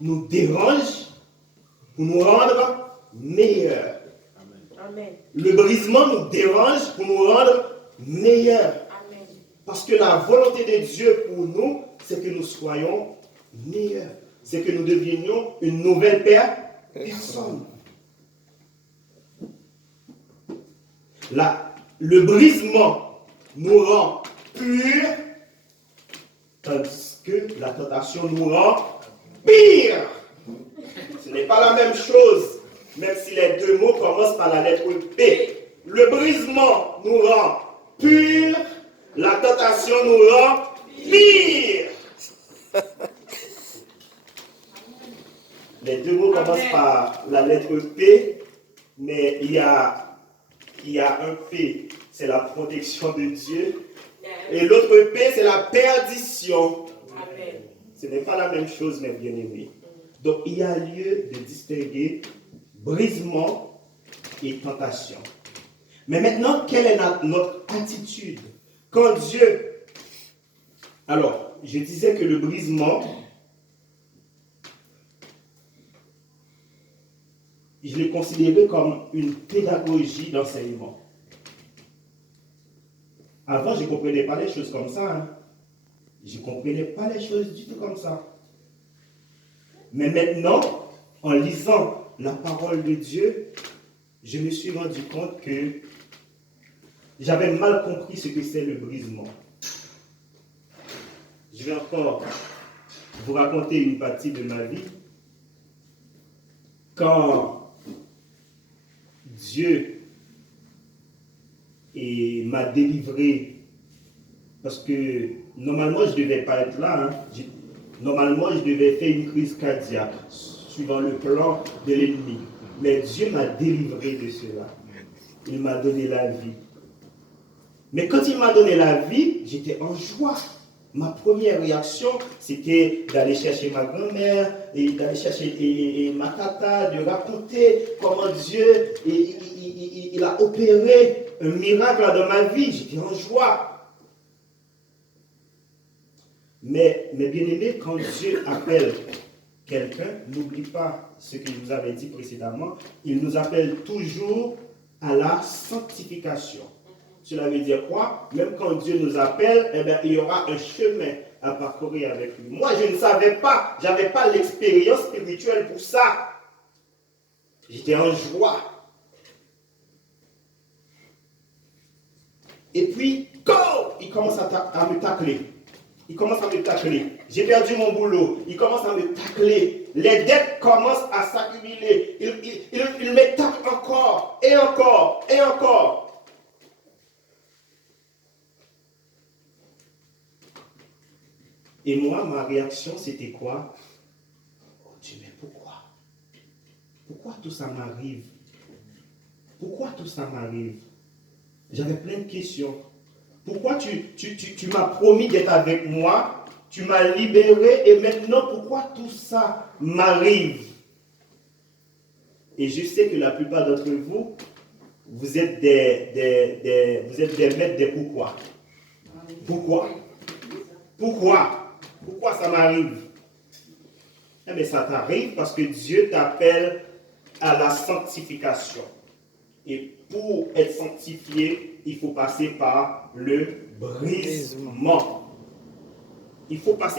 nous dérange pour nous rendre meilleurs. Amen. Le brisement nous dérange pour nous rendre meilleurs. Amen. Parce que la volonté de Dieu pour nous, c'est que nous soyons meilleurs. C'est que nous devenions une nouvelle personne. Là, le brisement nous rend purs, tandis que la tentation nous rend pire. Ce n'est pas la même chose, même si les deux mots commencent par la lettre P. Le brisement nous rend purs, la tentation nous rend pire. Les deux mots commencent par la lettre P, mais il y a un P, c'est la protection de Dieu, et l'autre P, c'est la perdition. Amen. Ce n'est pas la même chose, mes bien-aimés. Donc, il y a lieu de distinguer brisement et tentation. Mais maintenant, quelle est notre attitude quand Dieu... Alors, je disais que le brisement, je l'ai considéré comme une pédagogie d'enseignement. Avant, je ne comprenais pas les choses comme ça. Hein. Je ne comprenais pas les choses du tout comme ça. Mais maintenant, en lisant la parole de Dieu, je me suis rendu compte que j'avais mal compris ce que c'est le brisement. Je vais encore vous raconter une partie de ma vie. Quand Dieu m'a délivré, parce que normalement je ne devais pas être là, hein. Normalement je devais faire une crise cardiaque, suivant le plan de l'ennemi. Mais Dieu m'a délivré de cela. Il m'a donné la vie. Mais quand il m'a donné la vie, j'étais en joie. Ma première réaction, c'était d'aller chercher ma grand-mère, et d'aller chercher ma tata, de raconter comment Dieu il a opéré un miracle dans ma vie. J'étais en joie. Mais bien aimé, quand Dieu appelle quelqu'un, n'oublie pas ce que je vous avais dit précédemment, il nous appelle toujours à la sanctification. Cela veut dire quoi? Même quand Dieu nous appelle, eh bien, il y aura un chemin à parcourir avec lui. Moi, je ne savais pas, je n'avais pas l'expérience spirituelle pour ça. J'étais en joie. Et puis, quand il commence à me tacler, j'ai perdu mon boulot, il commence à me tacler. Les dettes commencent à s'accumuler. Il me tacle encore, et encore, et encore. Et moi, ma réaction, c'était quoi? Oh Dieu, mais pourquoi? Pourquoi tout ça m'arrive? Pourquoi tout ça m'arrive? J'avais plein de questions. Pourquoi tu m'as promis d'être avec moi? Tu m'as libéré et maintenant, pourquoi tout ça m'arrive? Et je sais que la plupart d'entre vous, vous êtes des maîtres des pourquoi. Pourquoi? Pourquoi? Pourquoi ça m'arrive? Eh bien, ça t'arrive parce que Dieu t'appelle à la sanctification. Et pour être sanctifié, il faut passer par le brisement. Il faut passer